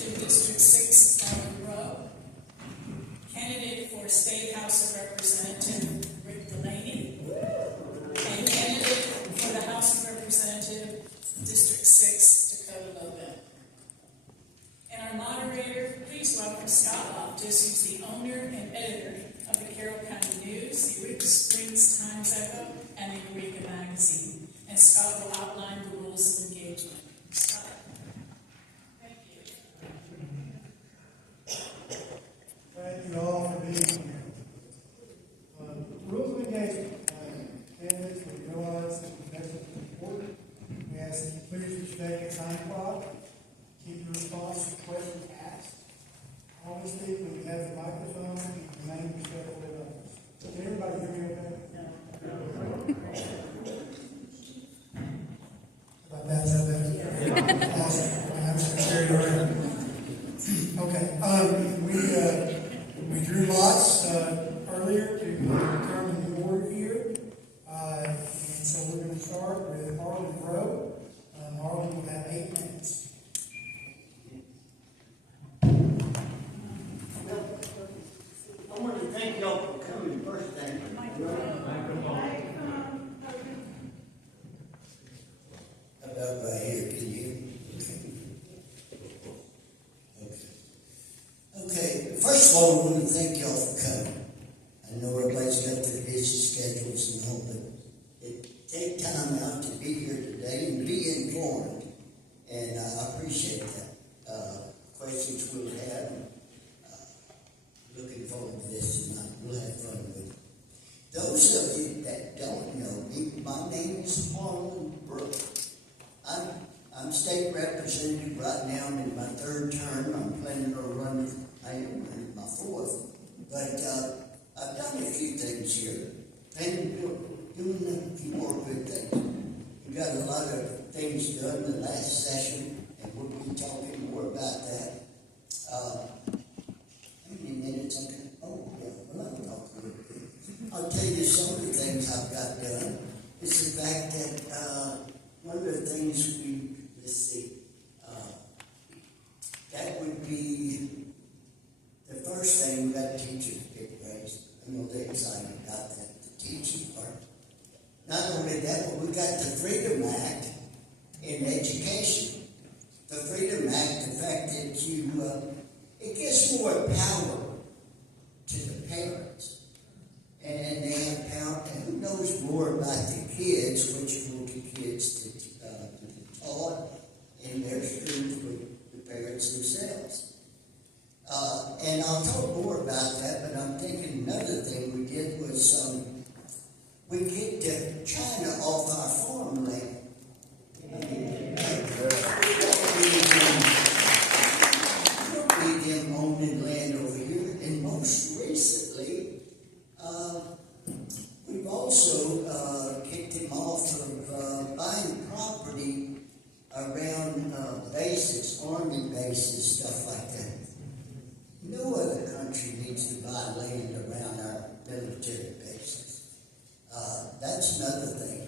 Representative, District 6, Marvin Rowe. Candidate for State House of Representative, Rick Delaney. And candidate for the House of Representative, District 6, Dakota Logan. And our moderator, please welcome Scott Loftus, who's the owner and editor of the Carroll County News, the Eureka Springs Times Echo, and the Eureka Magazine. And Scott will outline the rules of engagement. Scott. Thank you. Thank you all for being here. Rules of engagement. Candidates will realize that the message is important. We ask that you please respect the time clock. Keep your response to questions asked. Always speak when you have the microphone and remain respectful of others. Can everybody hear me okay? About that's better. Awesome. I'm scared around. Okay. We drew lots earlier to determine the order here. And so we're going to start with Harlan Rowe. Harlan will have 8 minutes. I want to thank y'all for coming first thing. How about right here? Can you? Okay. First of all, I want to thank y'all for coming. I know everybody's got their busy schedules and all, but take time out to be here today and be informed. And I appreciate that. Questions we'll have. Looking forward to this tonight. We'll have fun with it. Those of you that don't know me, my name is Harlan Rowe. I'm state representative right now. I'm in my 3rd term. I'm planning on running. I am running my 4th. But I've done a few things here. And doing a few more good things. We got a lot of things done in the last session, and we'll be talking more about that. How many minutes? Oh, yeah, well, I'll talk a little bit. I'll tell you some of the things I've got done. It's the fact that one of the things that would be the first thing we got teachers get raised. I know they're excited about that, the teaching part. Not only that, but we got the Freedom Act in education. The Freedom Act, the fact that it gives more power to the parents. And they have power, and who knows more about the kids, which will the kids to be taught in their schools with the parents themselves. And I'll talk more about that, but I'm thinking another thing we did was we kicked China off our farmland. Them owning land over here, and most recently, we've also kicked them off of buying property around bases, army bases, stuff like that. No other country needs to buy land around our military bases. That's another thing.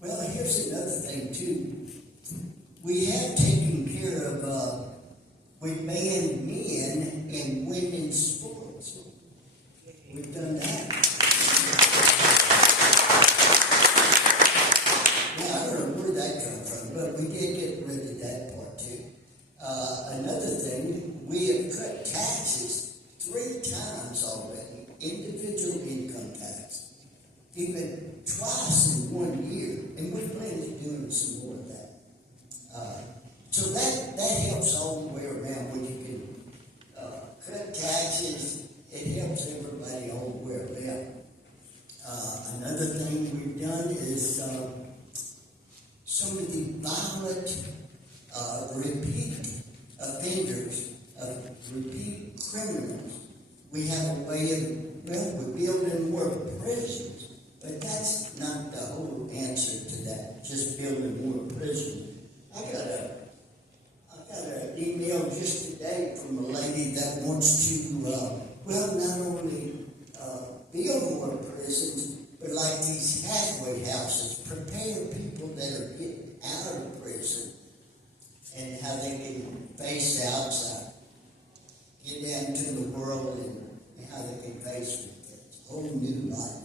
Well, here's another thing too. We have taken care of. We banned men in women's sports. We've done that. Now, I don't know where that come from, but we did get rid of that part too. Another thing, we have cut taxes 3 times already, individual income tax, even twice in 1 year, and we plan to do some more of that. So that helps all the way around when you can cut taxes. It helps everybody all the way around. Another thing we've done is some of the violent repeat offenders, repeat criminals. We have a way of, we're building more prisons, but that's not the whole answer to that, just building more prisons. I got an email just today from a lady that wants to, not only build more prisons, but like these halfway houses, prepare people that are getting out of prison and how they can can face the outside, get down to the world and how they can face a whole new life.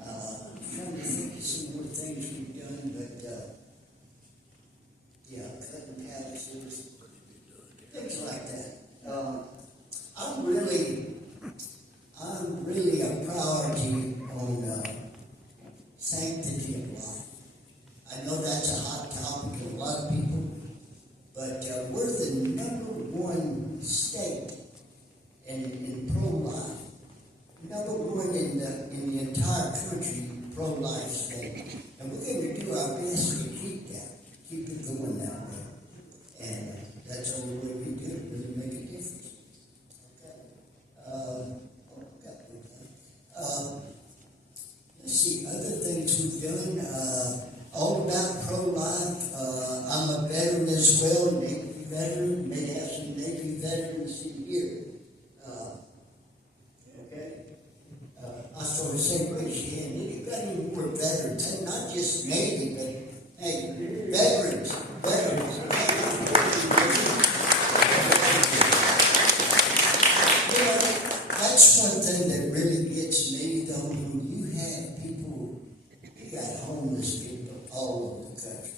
I'm trying to think of some more things we've done, but yeah, cutting patches, things like that. I'm really a priority on sanctity of life. I know that's a hot topic to a lot of people, but we're the number one state in pro-life, number one in the entire country pro-life state, and we're going to do our best to keep it going that way, and that's the only way we do it. Really make a difference. Let's see, other things we've done, all about pro-life. I'm a veteran as well, Navy veteran, may have some Navy veterans in here. I sort of say, raise your hand, anybody more veterans, and not just Navy, but hey, veterans. That's one thing that really gets me, though, when you have people, you got homeless people all over the country.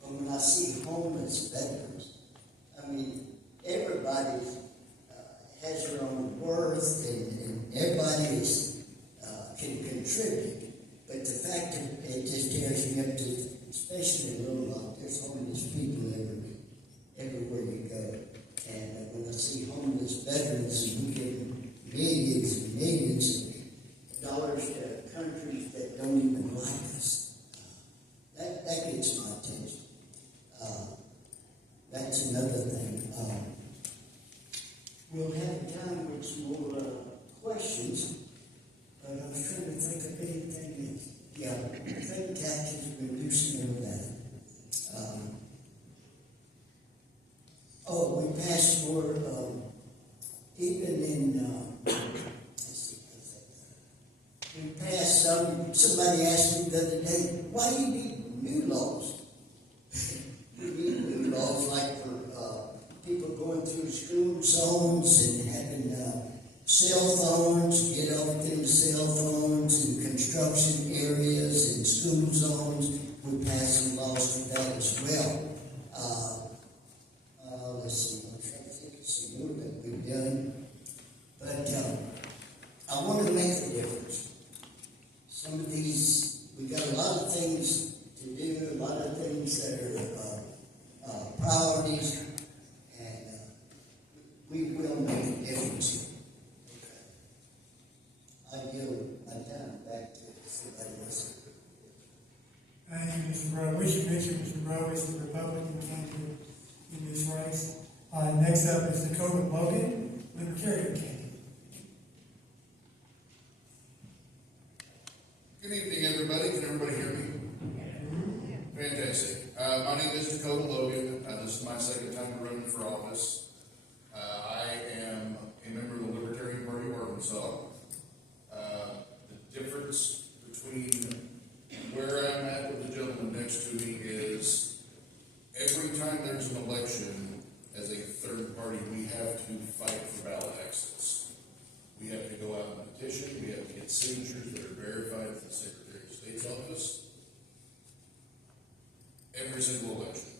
But when I see homeless veterans, I mean, everybody has their own worth, and everybody can contribute. But the fact that it just tears me up to, especially in Little Rock, there's homeless people everywhere you go. And when I see homeless veterans, and we get millions and millions of dollars to countries that don't even like us, that gets my attention. That's another thing. We'll have time for some more questions, but I was trying to think of anything else. Yeah, I think taxes, we'll do some more of that. We passed more, even in, we passed somebody asked me the other day, why do you need new laws? We need new laws like for people going through school zones and having cell phones, get off them cell phones in construction areas and school zones. We passed some laws for that as well. Let's see, I'm trying to think of some more that we've done. But I want to make a difference. Some of these, we've got a lot of things to do, a lot of things that are priorities, and we will make a difference. I yield my time back to somebody else. Thank you, Mr. Rowe. We should mention Mr. Rowe is the Republican candidate in this race. Next up is Dakota Logan, Libertarian candidate. Good evening, everybody. Can everybody hear me? Fantastic. My name is Dakota Logan. This is my second time running for office. I am a member of the Libertarian Party of Arkansas. The difference between where I'm at with the gentleman next to me is every time there's an election, as a third party, we have to fight for ballot access. We have to go out and petition. We have to get signatures that are verified from the Secretary of State's office. Every single election.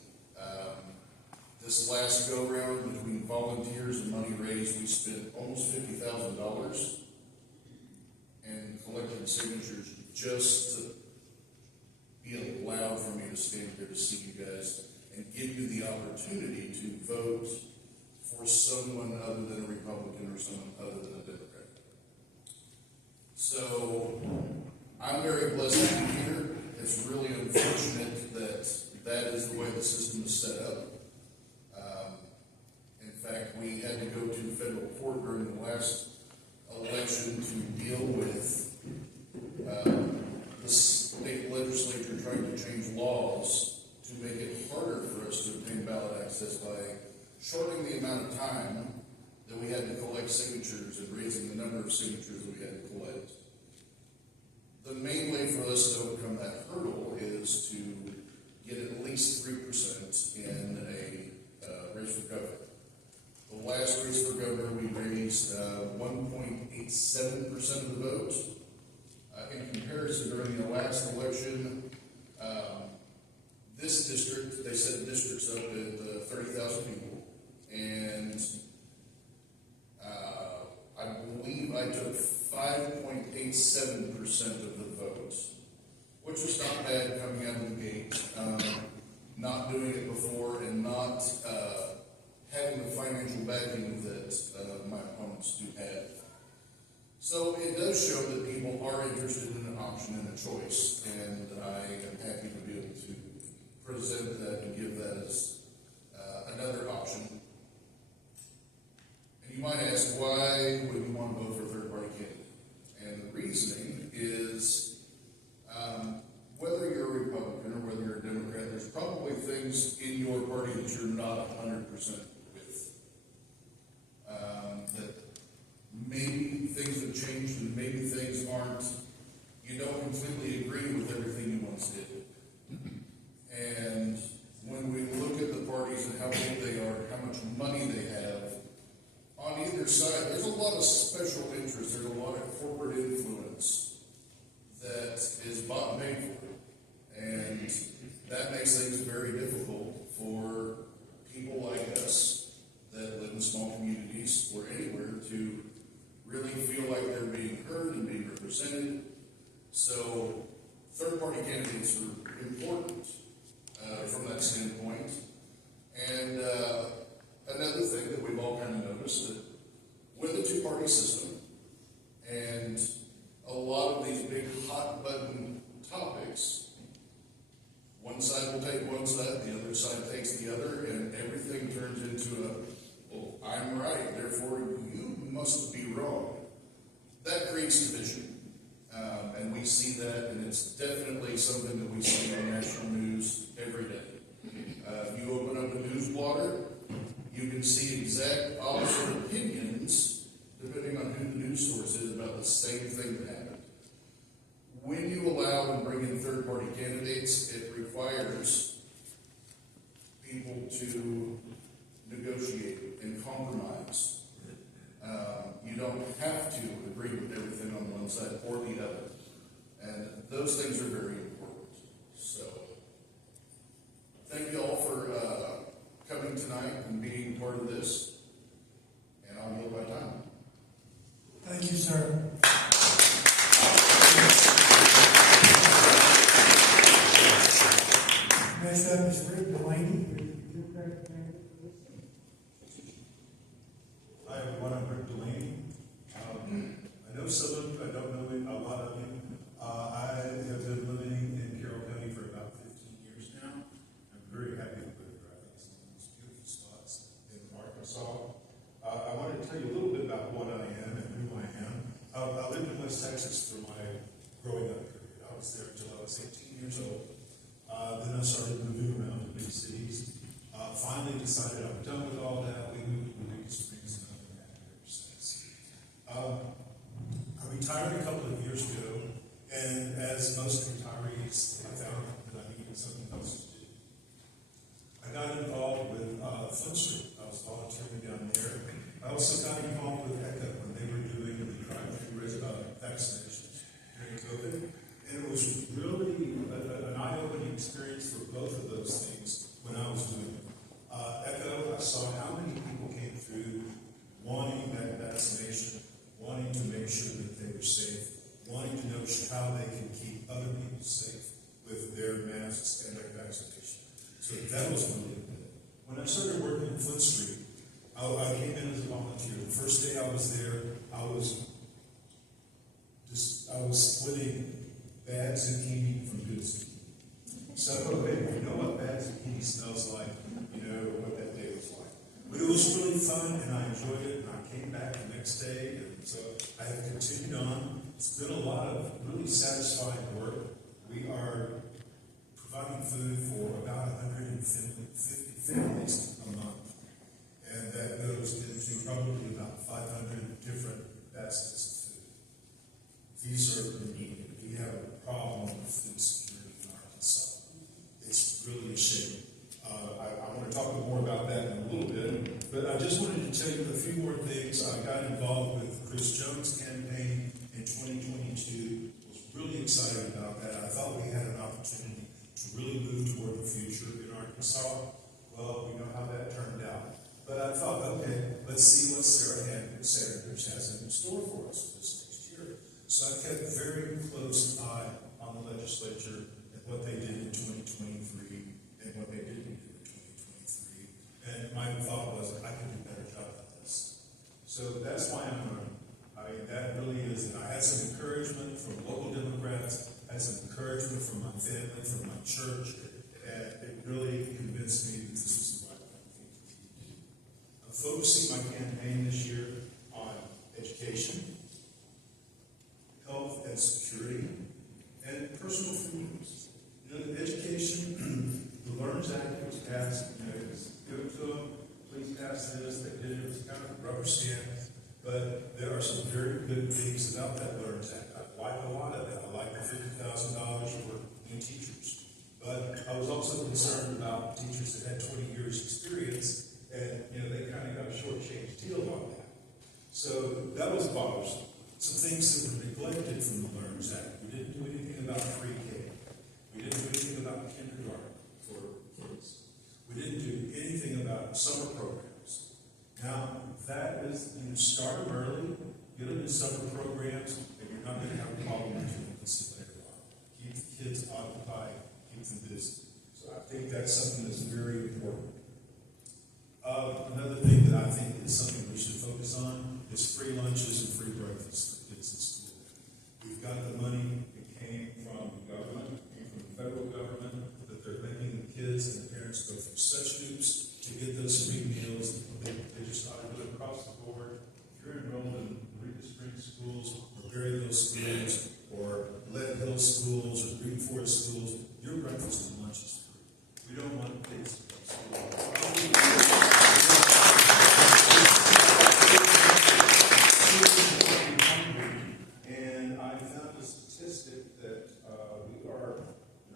This last go-round, between volunteers and money raised, we spent almost $50,000 and collected signatures just to be allowed for me to stand here to see you guys and give you the opportunity to vote for someone other than a Republican or someone other than a Democrat. So I'm very blessed to be here. It's really unfortunate that is the way the system is set up. In fact, we had to go to the federal court during the last election to deal with the state legislature trying to change laws to make it harder for us to obtain ballot access by shortening the amount of time that we had to collect signatures and raising the number of signatures that we had to collect. The main way for us to overcome that hurdle is to get at least 3% in a race for governor. The last race for governor, we raised 1.87% of the vote. In comparison, during the last election, this district, they set the districts up at 30,000 people, and I believe I took 5.87% of the vote, which was not bad coming out of the gate. Not doing it before and not having the financial backing that my opponents do have. So it does show that people are interested in an option and a choice, and I am happy to be able to present that and give that as another option. And you might ask, why would you want to vote for a third-party candidate? And the reasoning is, whether you're a Republican or whether you're a Democrat, there's probably things in your party that you're not 100% with. That maybe things have changed and maybe things aren't, you don't completely agree with everything you once did. And when we look at the parties and how big they are, how much money they have, on either side, there's a lot of special interest, there's a lot of corporate influence that is bought and paid for. And that makes things very difficult for people like us that live in small communities or anywhere to really feel like they're being heard and being represented. So third-party candidates are important from that standpoint. And another thing that we've all kind of noticed, that with the two-party system and a lot of these big hot-button topics, one side will take one side, the other side takes the other, and everything turns into well, I'm right, therefore you must be wrong. That creates division. And we see that, and it's definitely something that we see on national news every day. If you open up a news blotter, you can see exact opposite opinions depending on who the news source is about the same thing that happened. When you allow and bring in third-party candidates, it requires people to negotiate and compromise. You don't have to agree with everything on one side or the other. And those things are very important. So, thank you all for coming tonight and being part of this. And I'll yield my time. Thank you, sir. Next up is Rick Delaney. Hi everyone, I'm Rick Delaney. I know some of you, I don't know a lot of you. I have been living in Carroll County for about 15 years now. I'm very happy to live here. I think some of these beautiful spots in Arkansas. I wanted to tell you a little bit about what I am and who I am. I lived in West Texas for my growing up period. I was there until I was 18 years old. Then I started moving around to big cities. Finally decided I'm done with all that. We moved to Big Springs and I've been back ever since. I retired a couple of years ago, and as most retirees, I found that I needed something else to do. I got involved with Flint Street. I was volunteering down there. I also got involved with ECHO when they were doing the drive-through vaccinations during COVID. And it was really an eye-opening experience for both of those things when I was doing it. ECHO, I saw how many people came through wanting that vaccination, wanting to make sure that they were safe, wanting to know how they can keep other people safe with their masks and their vaccination. So that was really good. When I started working in Flint Street, I came in as a volunteer. The first day I was there, I was splitting bad zucchini from good zucchini. So, hey, you know what bad zucchini smells like, you know what that day was like. But it was really fun, and I enjoyed it, and I came back the next day, and so I have continued on. It's been a lot of really satisfying work. We are providing food for about 150 families a month, and that goes into probably about 500 different baskets of food. These are needed. We have a problem with food security in Arkansas. It's really a shame. I want to talk more about that in a little bit. just wanted to tell you a few more things. I got involved with Chris Jones' campaign in 2022. Was really excited about that. I thought we had an opportunity to really move toward the future in Arkansas. Well, we know how that turned out. But I thought, okay, let's see what Sanders has in store for us this next year. So I kept a very close eye on the legislature and what they did in 2023 and what they didn't do in 2023. And my thought was, I can do a better job at this. So that's why I'm running. I mean, that really is, and I had some encouragement from local Democrats, had some encouragement from my family, from my church, and it really convinced me that this was the right thing to do. I'm focusing my campaign this year on education, health and security, and personal freedoms. You know, the education, the LEARNS Act was passed, you know, it was given to them, please pass this, they did it, was kind of a rubber stamp, but there are some very good things about that LEARNS Act. I like a lot of it. I like the $50,000 for new teachers. But I was also concerned about teachers that had 20 years experience, and, you know, they kind of got a shortchanged deal on that. So that was bothersome. Some things that were neglected from the LEARNS Act. We didn't do anything about pre-K. We didn't do anything about kindergarten for kids. We didn't do anything about summer programs. Now, that is, you start them early, get them in summer programs, and you're not going to have a problem until you can see later on. Keep the kids occupied, keep them busy. So I think that's something that's very important. Another thing that I think is something we should focus on is free lunches and free breakfasts for kids in school. We've got the money, it came from the government, it came from the federal government, that they're making the kids and the parents go through such hoops to get those free meals. They just ought to do it across the board. If you're enrolled in Eureka Springs schools, or Berryville schools, or Lead Hill schools, or Green Forest schools, your breakfast and lunch is free. We don't want kids to go to school. And I found a statistic that we are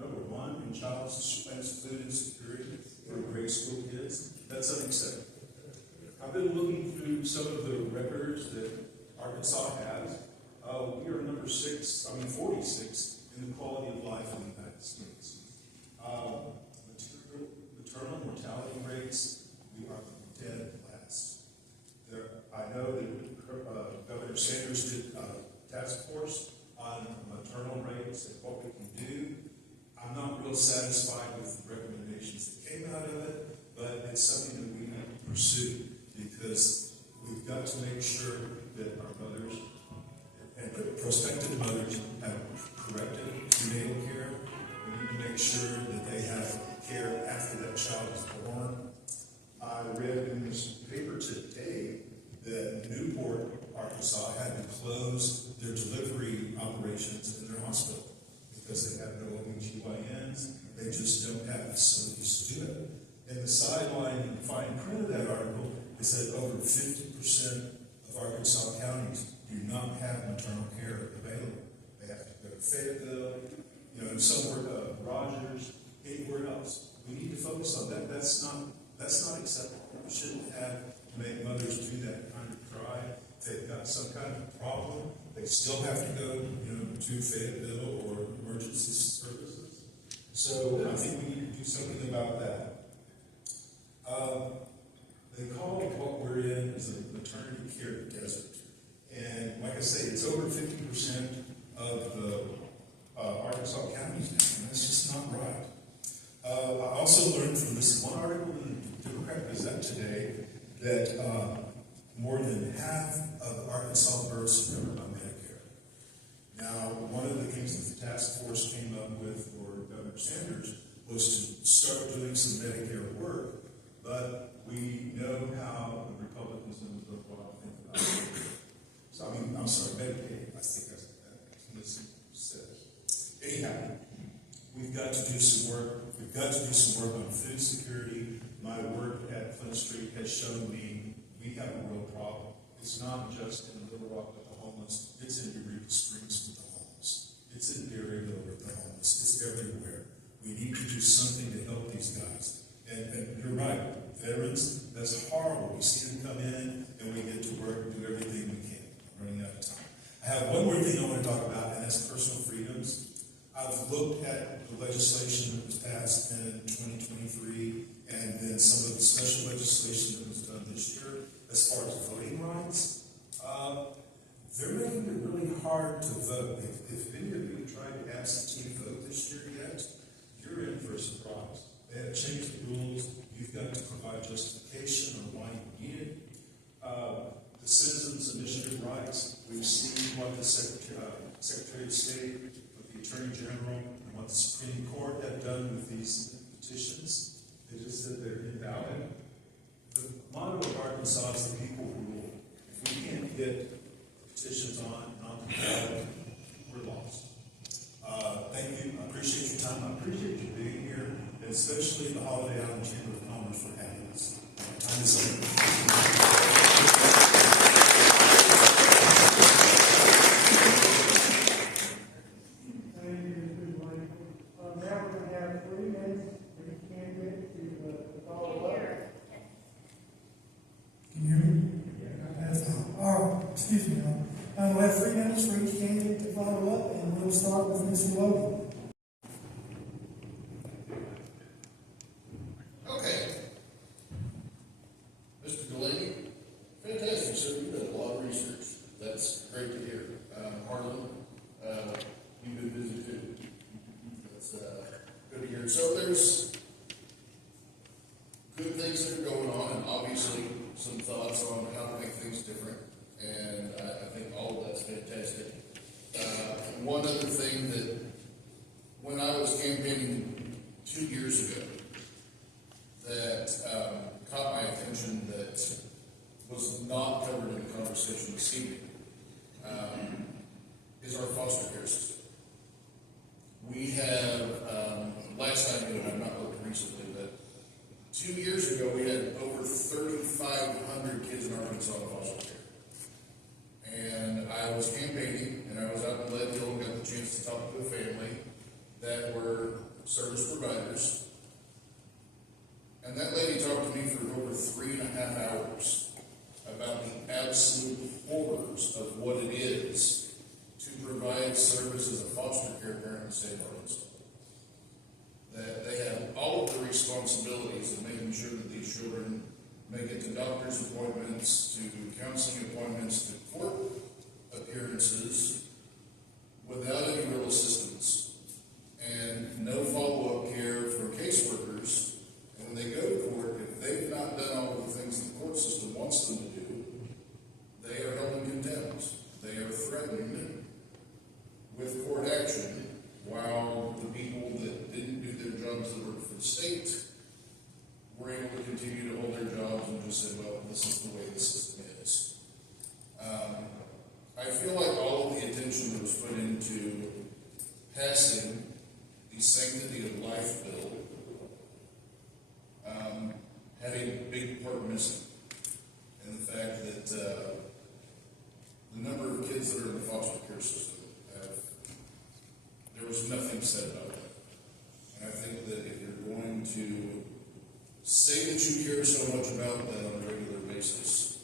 number one in child and student security for grade school kids. That's unacceptable. I've been looking through some of the records that Arkansas has. We are number 46 in the quality of life in the United States. Maternal mortality rates, we are dead last. I know that Governor Sanders did a task force on maternal rates and what we can do. I'm not real satisfied with the recommendations that came out of it, but it's something that we need to pursue because we've got to make sure that our mothers and prospective mothers have corrective prenatal care. We need to make sure that they have care after that child is born. I read in this paper today that Newport, Arkansas, had to close their delivery operations in their hospital because they have no OBGYNs. They just don't have facilities to do it. And the sideline and fine print of that article is that over 50% of Arkansas counties do not have maternal care available. They have to go to Fayetteville, and somewhere Rogers, anywhere else. We need to focus on that. That's not acceptable. We shouldn't have to make mothers do that kind of drive. If they've got some kind of problem, they still have to go, to Fayetteville or emergency services. So I think we need to do something about that. They call what we're in as a maternity care desert. And like I say, it's over 50% of the Arkansas counties now, and that's just not right. I also learned from this one article in the Democrat Gazette today that more than half of Arkansas births are covered by Medicare. Now, one of the things that the task force came up with for Governor Sanders was to start doing some Medicare work, but we know how the Republicans and the Democrats think about it. So, I'm sorry, Medicaid, I think that's what it says. Anyhow, we've got to do some work. We've got to do some work on food security. My work at Flint Street has shown me we have a real problem. It's not just in Little Rock with the homeless. It's in Eureka Springs with the homeless. It's in Berryville with the homeless. It's everywhere. We need to do something to help these guys. And you're right, veterans, that's horrible. We see them come in and we get to work and do everything we can. I'm running out of time. I have one more thing I want to talk about, and that's personal freedoms. I've looked at the legislation that was passed in 2023 and then some of the special legislation that was done this year as far as voting rights. They're making it really hard to vote. If any of you tried to absentee vote this year yet, you're in for a surprise. They have changed the rules. You've got to provide justification on why you need it. The Citizens Initiative rights, we've seen what the Secretary of State, what the Attorney General, and what the Supreme Court have done with these petitions. They just said they're invalid. The motto of Arkansas is the people rule. If we can't get petitions on the ballot, we're lost. Thank you. I appreciate your time. I appreciate you being here, and especially the Holiday Island Chamber of Commerce for having us. Time is over. Thank you, Mr. Blaine. Now we're going to have 3 minutes for each candidate to follow up. Can you hear me? Excuse me. We'll have 3 minutes for each candidate to follow up, and we'll start with Mr. Logan. Okay. Mr. Delaney, fantastic, sir. You've done a lot of research. That's great to hear. Harlan, you've been busy too. That's good to hear. So there's good things that are going on, and obviously some thoughts on how to make things different. And I think all of that's fantastic. One other thing that when I was campaigning 2 years ago that caught my attention that was not covered in the conversation this evening is our foster care system. We have, last time I have not looked recently, but 2 years ago we had over 3,500 kids in Arkansas in foster care. And I was campaigning, and I was out in Leadville and got the chance to talk to a family that were service providers. And that lady talked to me for over 3.5 hours about the absolute horrors of what it is to provide service as a foster care parent in the state of Arkansas. That they have all of the responsibilities of making sure that these children make it to doctor's appointments, to counseling appointments, to court appearances without any real assistance and no follow-up care from caseworkers. And when they go to court, if they've not done all of the things the court system wants them to do, they are held in contempt. They are threatened with court action, while the people that didn't do their jobs that worked for the state were able to continue to hold their jobs and just say, well, this is the way the system is. I feel like all of the attention that was put into passing the Sanctity of Life bill had a big part missing. And the fact that the number of kids that are in the foster care system, there was nothing said about that. And I think that if you're going to say that you care so much about that on a regular basis,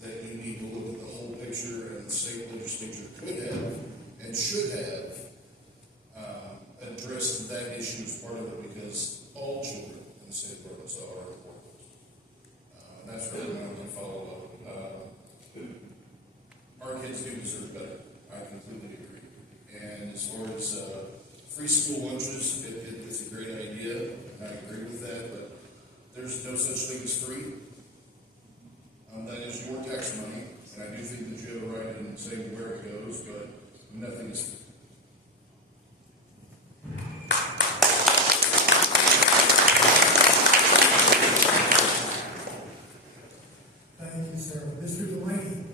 that you need to look at the whole picture, and the state legislature could have and should have addressed that issue as part of it, because all children in the state of Arkansas are important. And that's really my only follow-up. Our kids do deserve better. I completely agree. And as far as free school lunches, it's a great idea, and I agree with that, but there's no such thing as free. That is your tax money, and I do think that you have a right in saying where it goes, but nothing is free. Thank you, sir. Mr. Delaney.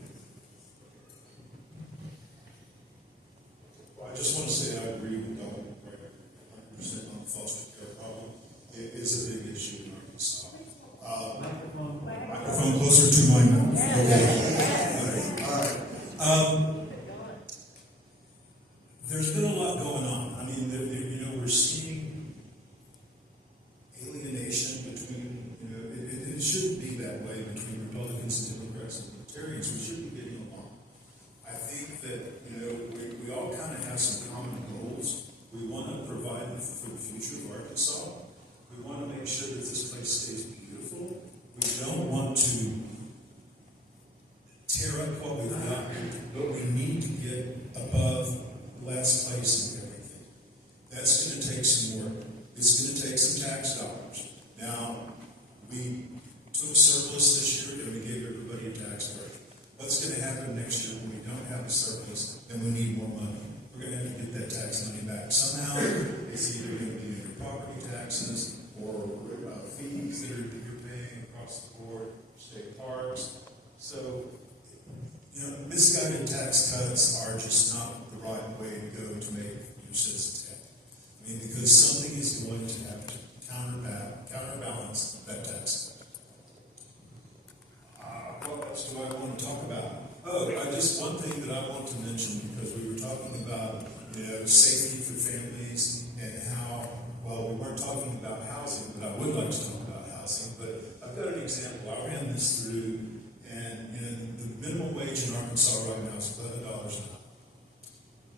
Well, I just want to say I agree with Dr. 100% on the foster care problem. It is a big issue in Arkansas. Microphone closer to my mouth. Okay. All right. There's been a lot going on. I mean, we're seeing alienation between that, you know, we all kind of have some common goals. We want to provide for the future of Arkansas. We want to make sure that this place stays beautiful. We don't want to tear up what we've got, but we need to get above last place in everything. That's going to take some work. It's going to take some tax dollars. Now, we took surplus this year and we gave everybody a tax break. What's going to happen next year when we don't have a surplus and we need more money? We're going to have to get that tax money back. Somehow, it's either going to be your property taxes or fees that you're paying across the board, state parks. So, you know, misguided tax cuts are just not the right way to go to make your citizens happy. I mean, because something is going to have to counterbalance that tax cut. What else do I want to talk about? Oh, one thing that I want to mention, because we were talking about, you know, safety for families and how, well, we weren't talking about housing, but I would like to talk about housing. But I've got an example. I ran this through, and the minimum wage in Arkansas right now is $11 an hour.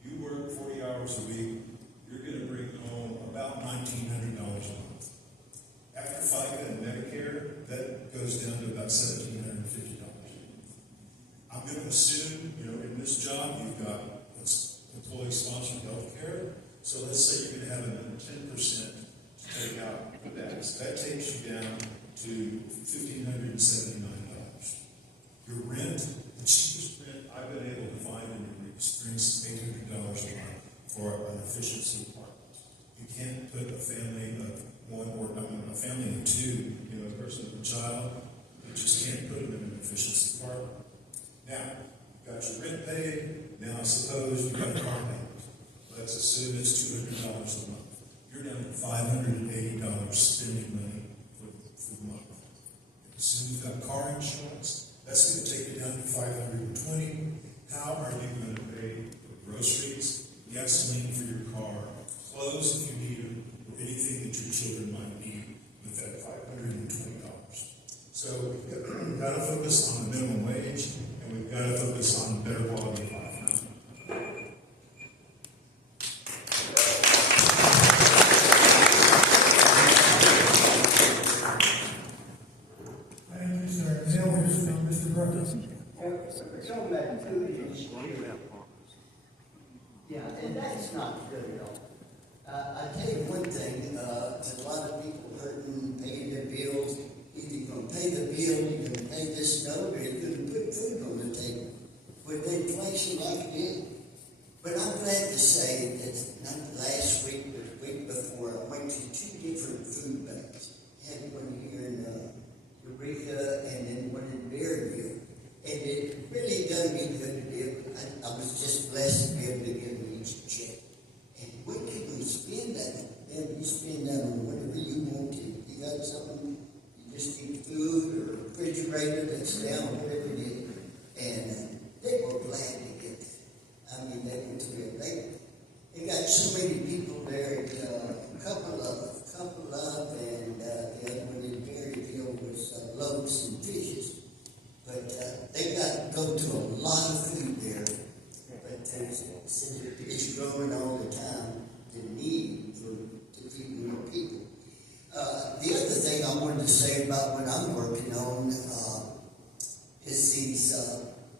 You work 40 hours a week, you're going to bring home about $1,900 a month. After FICA and Medicare, that goes down to about $1,750. I'm going to assume, you know, in this job, you've got employee-sponsored health care. So let's say you're going to have another 10% to take out for that. So that takes you down to $1,579. Your rent, the cheapest rent I've been able to find in the Springs, $800 a month for an efficiency apartment. You can't put a family of one or a family of two, you know, a person with a child, you just can't put them in an efficiency apartment. Now, you've got your rent paid. Now, suppose you've got a car payment. Let's assume it's $200 a month. You're down to $580 spending money for the month. Assume you've got car insurance. That's going to take it down to $520. How are you going to pay for groceries, gasoline for your car, clothes if you need them, or anything that your children might need with that $520? So we've got to focus on the minimum wage, and we've got to focus on better quality of life. Thank you, sir. Now we're just Mr. Ruckus. Talking about food insecurity. Yeah, and that's not good at all. I tell you one thing, there's a lot of people hurting, paying their bills. Either you're going to pay the bill, you're going to pay this note, or you're going to put food on the table. With inflation like it is. But I'm glad to say that not last week, but the week before, I went to 2 different food banks. I had one here in Eureka and then one in Berryville. And it really done me good to live. I was just blessed to be able to give them each a check. And when can we spend that? Yeah, you spend that on whatever you want to. You got something, you just need food or a refrigerator that's down, whatever it is. And they were glad to get that. I mean, they were thrilled. They got so many people there. A couple of, and the other one in Berryville was loaves and fishes. But they got to go to a lot of food there. But it's growing all the time, the need to feed more people. The other thing I wanted to say about what I'm working on is these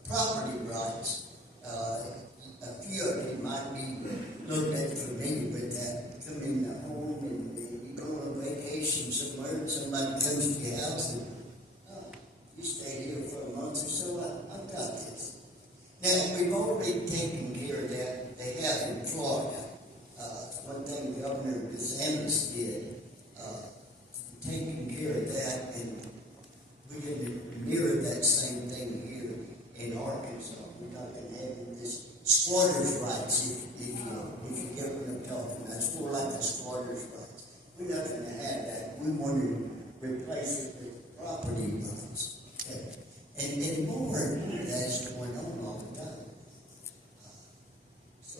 property rights. A few of you might be looked at familiar with that. Come in the home and you go on vacation somewhere and somebody comes to your house and you stay here for a month or so. I've got this. Now, we've already taken care of that. They have in Florida. One thing Governor DeSantis did, taking care of that, and we're going to mirror that same thing here in Arkansas. We're not going to have this squatters' rights, if you get what I'm talking about. It's more like the squatters' rights. We're not going to have that. We want to replace it with property rights. And more that's going on all the time. So,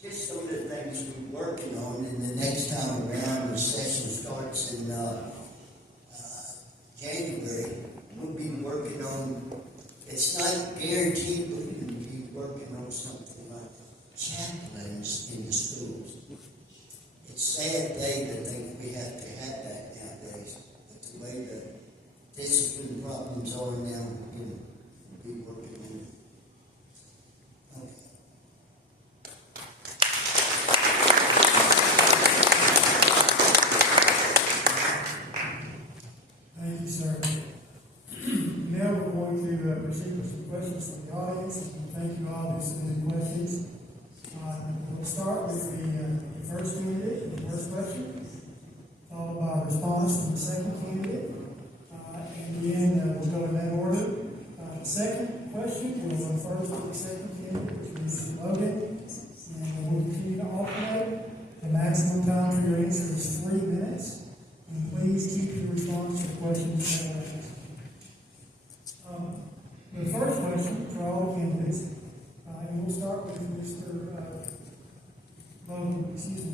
just some of the things we're working on, and the next time around the session starts in January, we'll be working on, it's not guaranteed, but we'll be working something like chaplains in the schools. It's sad, Dave, to think we have to have that nowadays, but the way the discipline problems are now, be working on it. Okay. Thank you, sir. Now we're going to proceed with some questions from the audience. Thank you all who submitted questions. We'll start with the first candidate, the first question, followed by a response from the second candidate. And then we'll go in that order. The second question will go first to the second candidate, which is Mr. Logan. And we'll continue to alternate. The maximum time for your answer is 3 minutes. And please keep your response to questions that are asked. The first question for all the candidates, and we'll start with Mr. Logan, excuse me.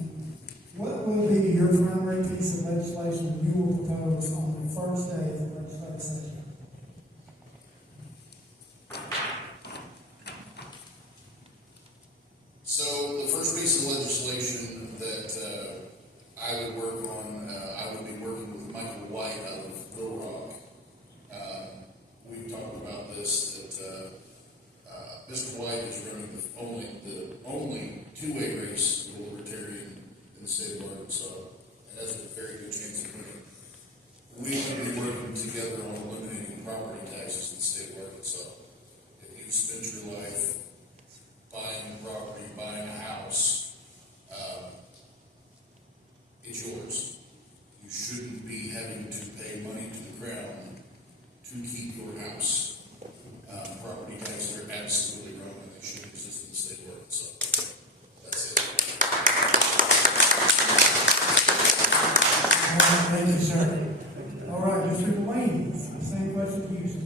What will be your primary piece of legislation you will propose on the first day of the legislative session? So the first piece of legislation that I would work on, I would be working with Michael White out of Little Rock. We've talked about this, that Mr. White is running the only two-way race for Libertarian in the state of Arkansas, and has a very good chance of winning. We will be working together on eliminating property taxes in the state of Arkansas. If you spend your life buying property, buying a house, it's yours. You shouldn't be having to pay money to the crown to keep your house. Property taxes are absolutely wrong, and they shouldn't exist in the state of Arkansas. That's it. Thank you, sir. All right, Mr. Delaney, same question to you, sir.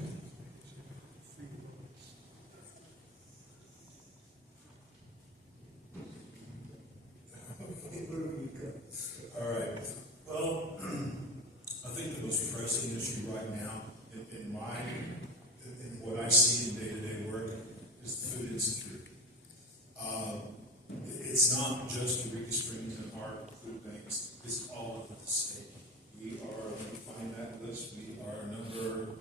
All right. Well, I think the most pressing issue right now, in what I see in day-to-day work, is the food insecurity. It's not just Eureka Springs and our food banks; it's all over the state. We are, let me find that list. We are number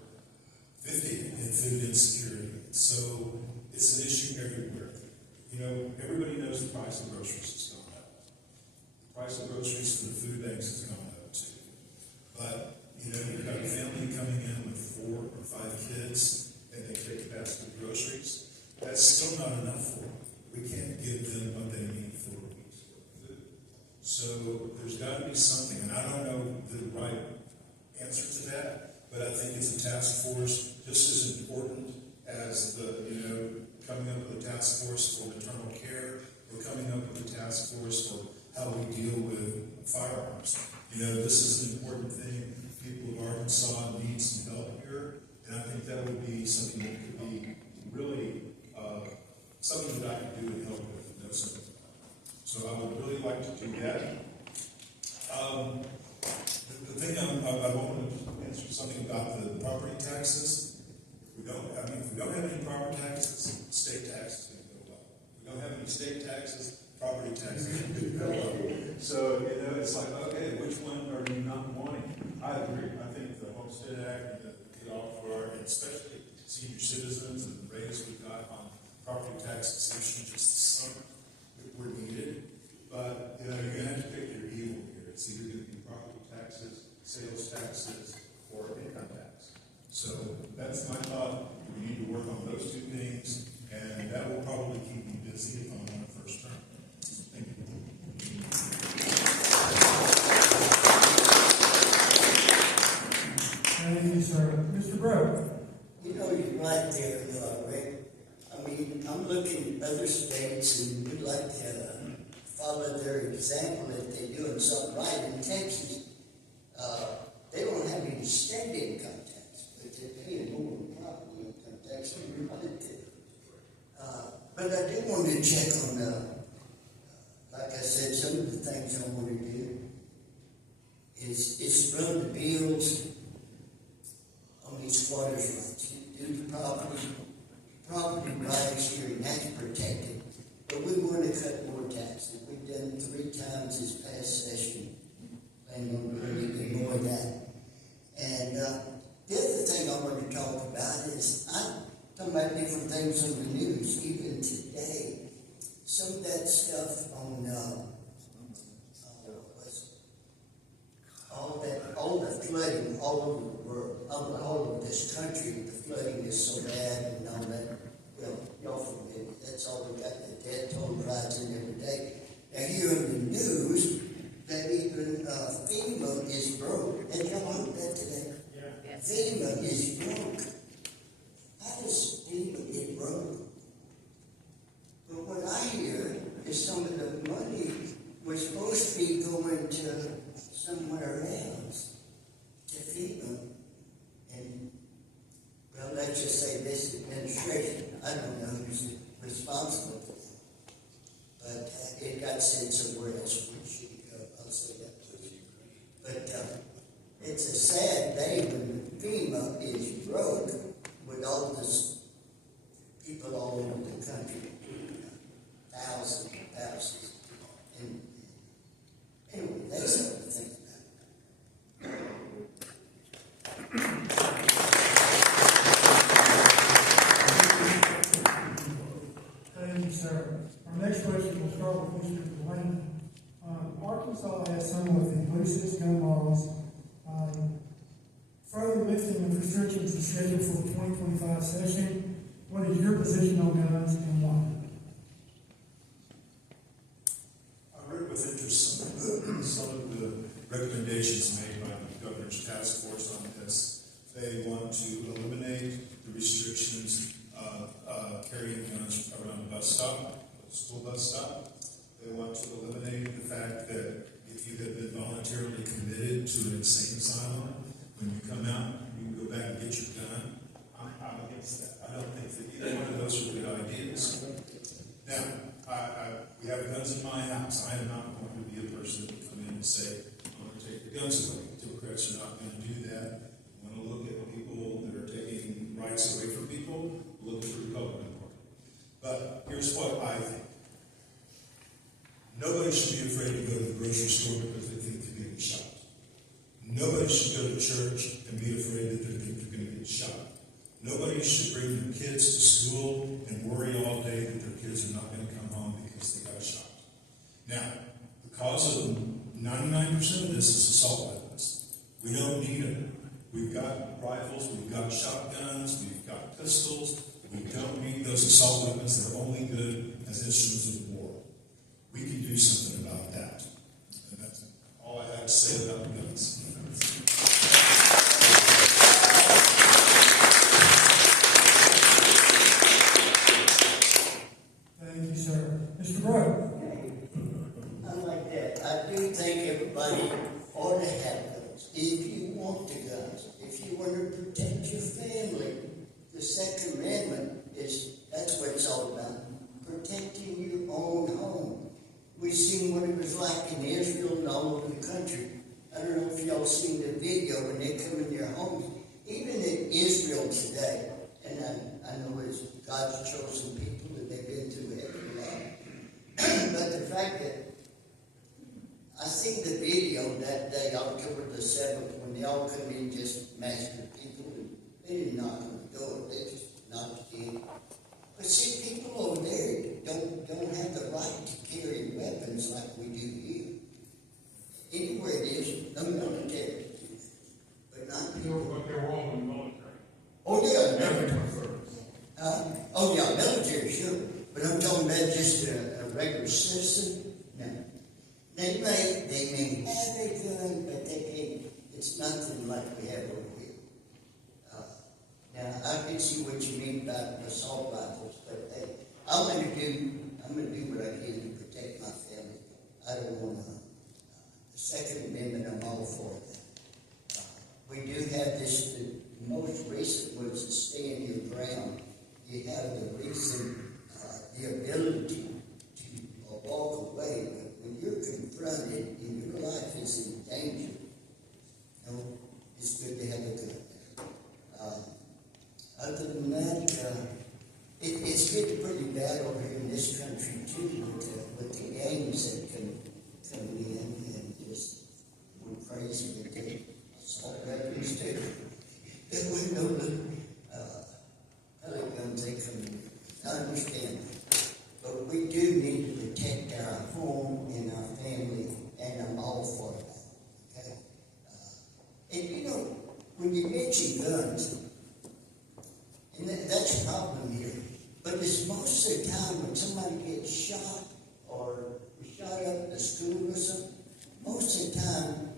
50 in food insecurity. So it's an issue everywhere. You know, everybody knows the price of groceries has gone up. The price of groceries for the food banks has gone up too. But, you know, you've got a family coming in with 4 or 5 kids, and they take a basket of groceries. That's still not enough for them. We can't give them what they need for a week's worth of food. So there's got to be something, and I don't know the right answer to that, but I think it's a task force just as important as coming up with a task force for maternal care, or coming up with a task force for how we deal with firearms. You know, this is an important thing. People of Arkansas need some help here, and I think that would be something that could be really something that I could do and help with. So I would really like to do that. The thing I want to answer something about the property taxes. If we don't have any property taxes, state taxes are going to go up. If we don't have any state taxes, property taxes are going to go up. So, you know, it's like, okay, which one are you not wanting? I agree. I think the Homestead Act, the offer, and especially senior citizens and the raise we got on property tax exemption just this summer, were needed. But, you know, you're going to have to pick your evil here. It's either going to be property taxes, sales taxes, or income tax. So that's my thought. We need to work on those two things, and that will probably keep me busy if I'm on the first term. Thank you. Thank you, sir. Mr. Brown. You know, you're right there, Rick. I mean, I'm looking at other states, and we'd like to follow their example if they're doing something right. In Texas, they don't have any state income tax, but they're paying more property income tax than everybody did. But I do want to check on, like I said, some of the things I want to do is run the bills on these squatters' rights. Do the property property rights here, and that's protected. But we want to cut more taxes. We've done 3 times this past session, and we're going to do more of that. And the other thing I want to talk about is, I'm talking about different things on the news, even today. Some of that stuff on, all the flooding all over the world, all over this country, the flooding is so bad and all that. Well, y'all forgive me, that's all we got, the death toll rising every day. Now here in the news, that even FEMA is broke. Have y'all heard that today? Yeah. FEMA is broke. How does FEMA get broke? But what I hear is some of the money was supposed to be going to somewhere else, to FEMA. And, well, let's just say this administration, I don't know who's responsible for it, but it got sent somewhere else. Where should it go? I'll say that to you. But it's a sad day when FEMA is broke with all this people all over the country. Thousands and thousands. And anyway, that's something to think about. Thank you, sir. Our next question will start with Mr. Delaney. Arkansas has some of the loosest gun laws. Further lifting of restrictions is scheduled for the 2025 session. What is your position on guns and why? I read with interest some of the recommendations made by the governor's task force on this. They want to eliminate the restrictions of carrying guns around a bus stop, a school bus stop. They want to eliminate the fact that if you have been voluntarily committed to an insane asylum, when you come out, you can go back and get your gun. I'm against that. I don't think that either one of those are good ideas. Now, we have guns in my house. I am not going to be a person that will come in and say, I'm going to take the guns away. Democrats are not going to do that. We want to look at people that are taking rights away from people. Look at the Republican Party. But here's what I think. Nobody should be afraid to go to the grocery store because they think they're getting shot. Nobody should go to church and be afraid that they think they're going to get shot. Nobody should bring their kids to school and worry all day that their kids are not going to come home because they got shot. Now, the cause of 99% of this is assault weapons. We don't need them. We've got rifles, we've got shotguns, we've got pistols. We don't need those assault weapons. They're only good as instruments of war. We can do something about that. And that's all I have to say about guns. Thank you, sir. Mr. Brown. I like that. I do think everybody ought to have guns. If you want the guns, if you want to protect your family, the Second Amendment that's what it's all about. Protecting your own home. We've seen what it was like in Israel and all over the country. I don't know if y'all seen the video when they come in your homes. Even in Israel today, and I know it's God's chosen people and they've been through every lot. But the fact that I seen the video that day, October the 7th, when they all come in just massacred people, and they didn't knock on the door, they just knocked in. But see, people over there don't have the right to carry weapons like we do here. Anywhere it is, the military. But not people. They're all in the military. Oh yeah, military. Oh yeah, military, sure. But I'm talking about just a regular citizen. No. They may have a gun, but it's nothing like we have over here. Now, I can see what you mean about assault rifles, but hey, I'm going to do what I can to protect my family. I don't want to. The Second Amendment, I'm all for that. We do have this, the most recent was to stand your ground. You have the reason, the ability to walk away, but when you're confronted and your life is in danger, you know, it's good to have a gun. Other than that, It's getting pretty bad over here in this country too, with the gangs that come in and just went crazy with the assault weapons too. That we know the other guns they come in. I understand. But we do need to protect our home and our family, and I'm all for that. Okay? And you know, when you mention guns, and that's a problem here. But it's most of the time when somebody gets shot or shot up at the school or something, most of the time,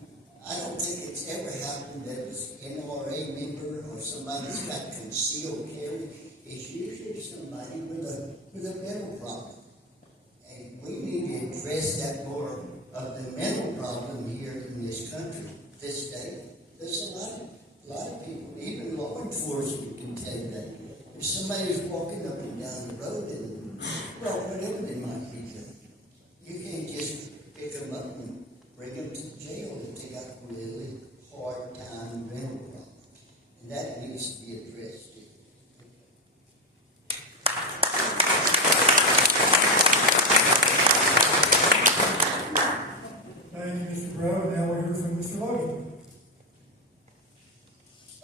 I don't think it's ever happened that it's an NRA member or somebody that's got concealed carry. It's usually somebody with a mental problem. And we need to address that more of the mental problem here in this country, this state. There's a lot of people, even law enforcement can tell you that. If somebody's walking up and down the road and, well, whatever they might be doing, you can't just pick them up and bring them to jail if they got a really hard time mental problem. And that needs to be addressed too. Thank you, Mr. Rowe. Now we'll hear from Mr. Logan.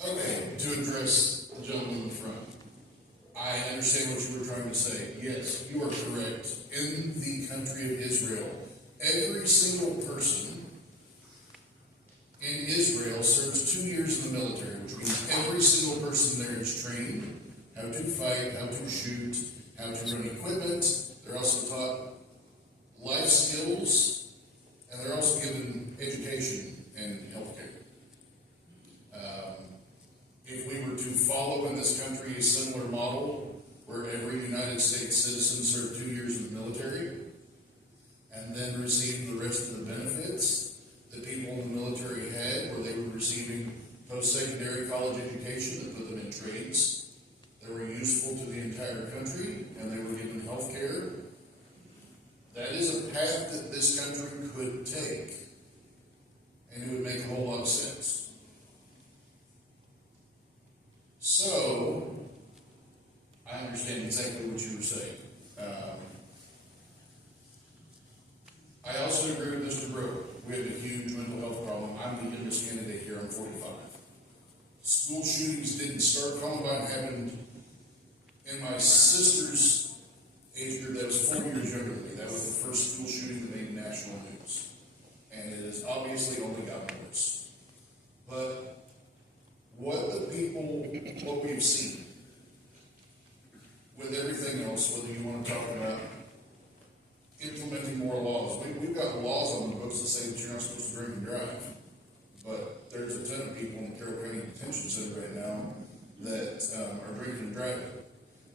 Okay, to address the gentleman in the front. I understand what you were trying to say. Yes, you are correct. In the country of Israel, every single person in Israel serves 2 years in the military, which means every single person there is trained how to fight, how to shoot, how to run equipment. They're also taught life skills, and they're also given education and health care. If we were to follow in this country a similar model where every United States citizen served 2 years in the military and then received the rest of the benefits that people in the military had, where they were receiving post-secondary college education that put them in trades that were useful to the entire country, and they were given health care, that is a path that this country could take, and it would make a whole lot of sense. So, I understand exactly what you were saying. I also agree with Mr. Brewer. We have a huge mental health problem. I'm the youngest candidate here. I'm 45. School shootings didn't start. Columbine happened in my sister's age group that was 4 years younger than me. That was the first school shooting that made national news. And it has obviously only gotten worse. But what we've seen with everything else, whether you want to talk about implementing more laws, we've got laws on the books that say that you're not supposed to drink and drive. But there's a ton of people in the Carroll County Detention Center right now that are drinking and driving.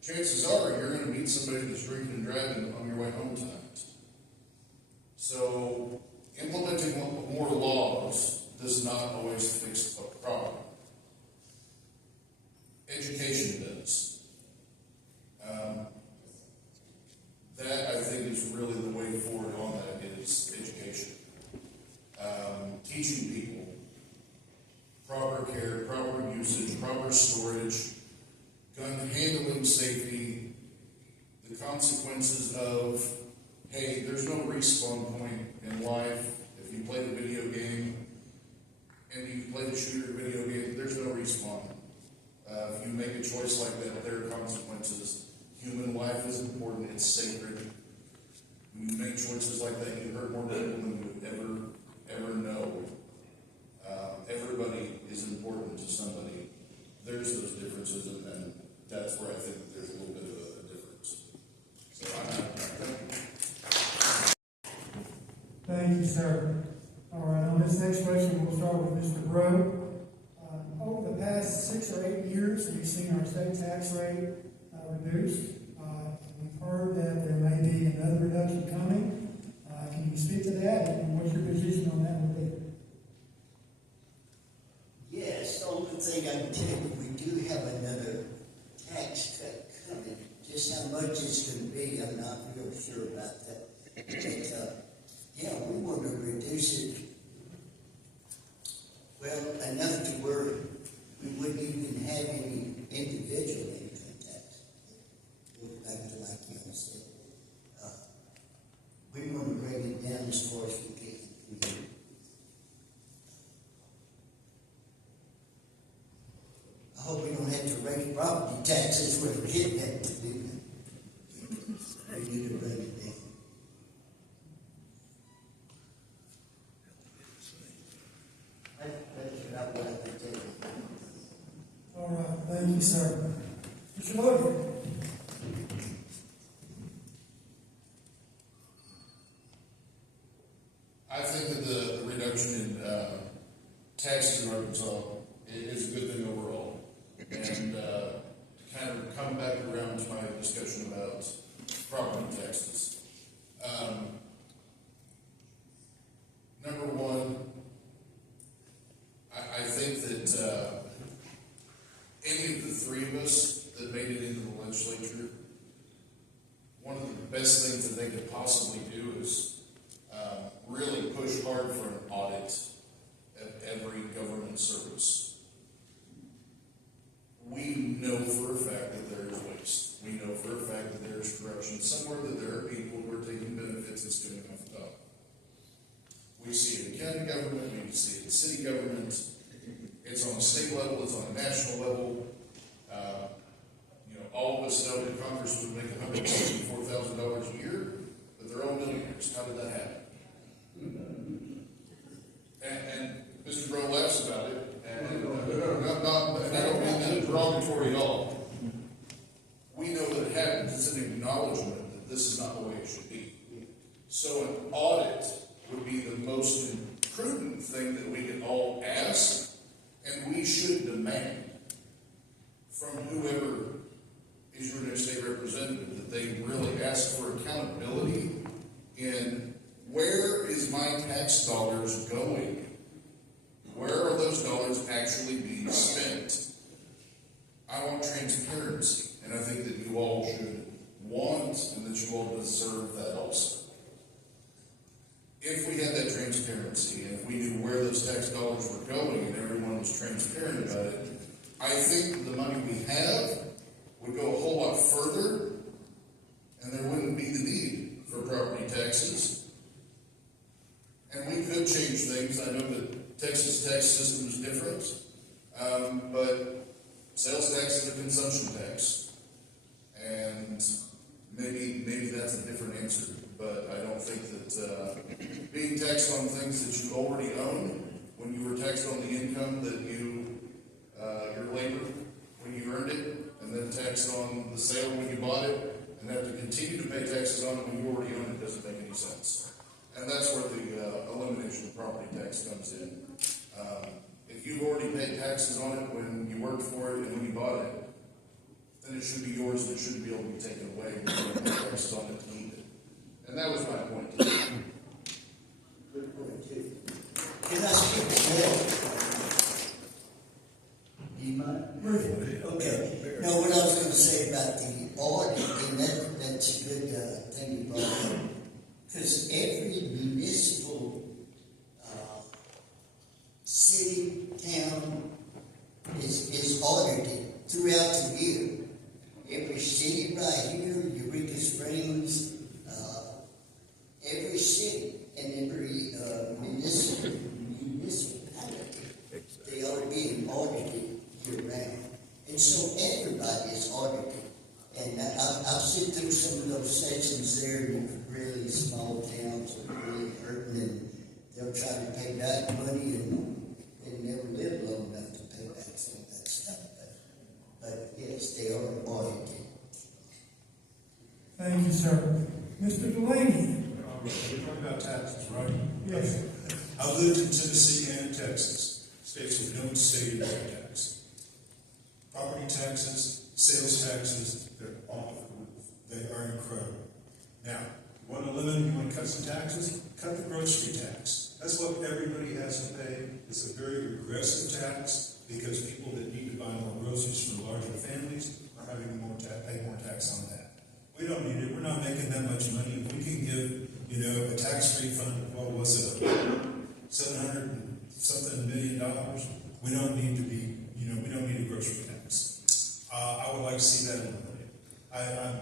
Chances are you're going to meet somebody that's drinking and driving on your way home tonight. So implementing more laws does not always fix a problem. Education does. That, I think, is really the way forward on that, is education. Teaching people proper care, proper usage, proper storage, gun handling safety, the consequences of, hey, there's no respawn point in life. If you play the video game and you play the shooter video game, there's no respawn. If you make a choice like that, there are consequences. Human life is important, it's sacred. When you make choices like that, you hurt more people than you ever know. Everybody is important to somebody. There's those differences, and that's where I think that there's a little bit of a difference. So Thank you, sir. All right, on this next question, we'll start with Mr. Breaux. Over the past 6 or 8 years, we've seen our state tax rate reduced. We've heard that there may be another reduction coming. Can you speak to that, and what's your position on that would be? Yes, the only thing I can tell you, we do have another tax cut coming. Just how much it's going to be, I'm not real sure about that. But, yeah, we want to reduce it, well, enough to where we wouldn't even have any individual income tax. have to raise property taxes, we're getting that to do. We need to bring it down. That's what I wanted to tell you. All right, thank you, sir. Mr. Logan? I think that the reduction in taxes in Arkansas is a good thing overall. And to kind of come back around to my discussion about property taxes. Number one, I think that any of the three of us that made it into the legislature, one of the best things that they could possibly do is really push hard for an audit of every government service. We know for a fact that there is waste. We know for a fact that there is corruption somewhere, that there are people who are taking benefits and skimming off the top. We see it in county government, we see it in city government. It's on a state level, it's on a national level. All of us know that Congress would make $174,000 a year, but they're all millionaires. How did that happen? And Mr. Bro laughs about it, and I don't mean that derogatory at all. We know that it happens. It's an acknowledgement that this is not the way it should be. So an audit would be the most prudent thing that we can all ask, and we should demand from whoever is your next state representative that they really ask for accountability in where is my tax dollars going? Where are those dollars actually being spent? I want transparency, and I think that you all should want and that you all deserve that also. If we had that transparency, and if we knew where those tax dollars were going and everyone was transparent about it, I think the money we have would go a whole lot further, and there wouldn't be the need for property taxes. And we could change things. I know that Texas tax system is different, but sales tax is a consumption tax, and maybe that's a different answer. But I don't think that being taxed on things that you already own, when you were taxed on the income that your labor when you earned it, and then taxed on the sale when you bought it, and have to continue to pay taxes on it when you already own it, doesn't make any sense. And that's where the elimination of property tax comes in. If you've already paid taxes on it when you worked for it and when you bought it, then it should be yours and it shouldn't be able to be taken away when you don't pay taxes on it to keep it. And that was my point. Good point, too. Can I speak more? Do you mind? Okay. No, what I was going to say about the audit, and that's a good thing you brought up. Because every municipal city, town is audited throughout the year. Every city right here, Eureka Springs, every city and every municipality, they are being audited year-round. And so everybody is audited. And I've seen through some of those sections there in really small towns that are really hurting, and they'll try to pay back money and never live long enough to pay back some of that stuff. But yes, they are audited. Thank you, sir. Mr. Delaney? We're talking about taxes, right? Yes. I've lived in Tennessee and Texas, states with no state income tax. Property taxes, sales taxes, they're off the roof. They are incredible. Now, you want to limit, you want to cut some taxes? Cut the grocery tax. That's what everybody has to pay. It's a very regressive tax because people that need to buy more groceries for larger families are having pay more tax on that. We don't need it. We're not making that much money. If we can give, a tax refund, what was it, $700 million? We don't need to be, we don't need a grocery tax. I would like to see that eliminated. I'm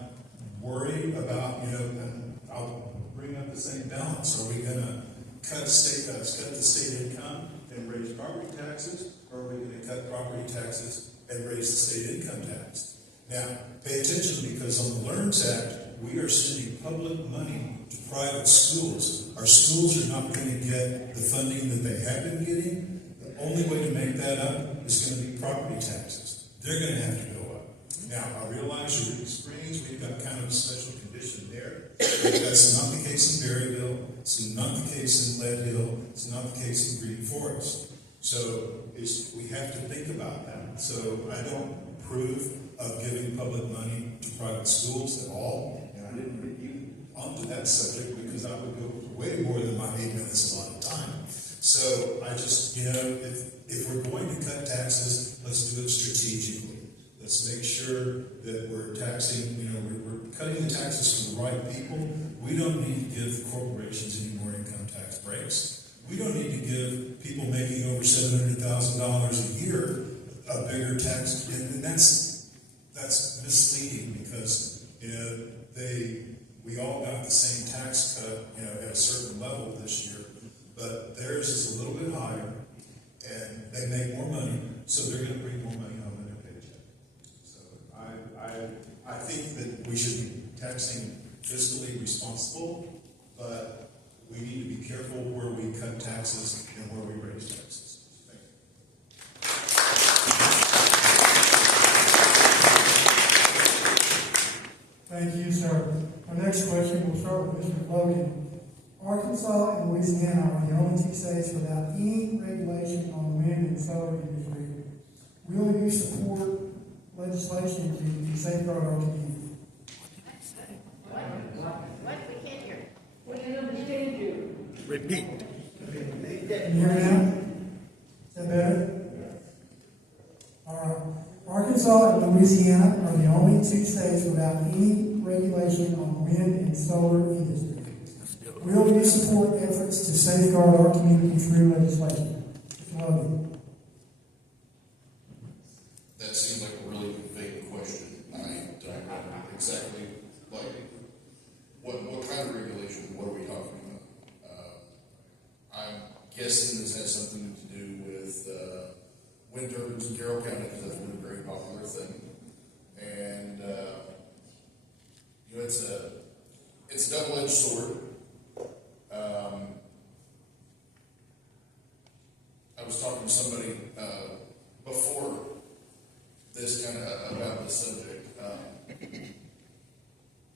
worried about, and I'll bring up the same balance. Are we going to cut the state income and raise property taxes, or are we going to cut property taxes and raise the state income tax. Now, pay attention, because on the LEARNS Act, we are sending public money to private schools. Our schools are not going to get the funding that they have been getting. The only way to make that up is going to be property taxes. They're going to have to go up. Now, I realize you're in Springs, we've got kind of a special condition there. That's not the case in Berryville, it's not the case in Lead Hill, it's not the case in Green Forest. So we have to think about that. So I don't approve of giving public money to private schools at all. And I didn't get you onto that subject because I would go way more than my 8 minutes a lot of time. So I just, if we're going to cut taxes, let's do it strategically. Let's make sure that we're taxing, we're cutting the taxes for the right people. We don't need to give corporations any more income tax breaks. We don't need to give people making over $700,000 a year a bigger tax, and that's misleading, because we all got the same tax cut at a certain level this year, but theirs is a little bit higher, and they make more money, so they're going to bring more money home in their paycheck. So I think that we should be taxing fiscally responsible, but we need to be careful where we cut taxes and where we raise taxes. Thank you. Thank you, sir. Our next question will start with Mr. Logan. Arkansas and Louisiana are the only two states without any regulation on wind and solar industry. Will you support legislation to safeguard our community? What? We can't hear. We can understand you. Repeat. Can you hear me now? Is that better? All right. Arkansas and Louisiana are the only two states without any regulation on wind and solar industry. Will you support efforts to safeguard our community through legislation? Mr. Logan. That seems like a really vague question. I don't know exactly, what kind of regulation, what are we talking about? I'm guessing this has something to do with wind turbines in Carroll County, because that's been a very popular thing. And, it's a double-edged sword. I was talking to somebody before this about this subject.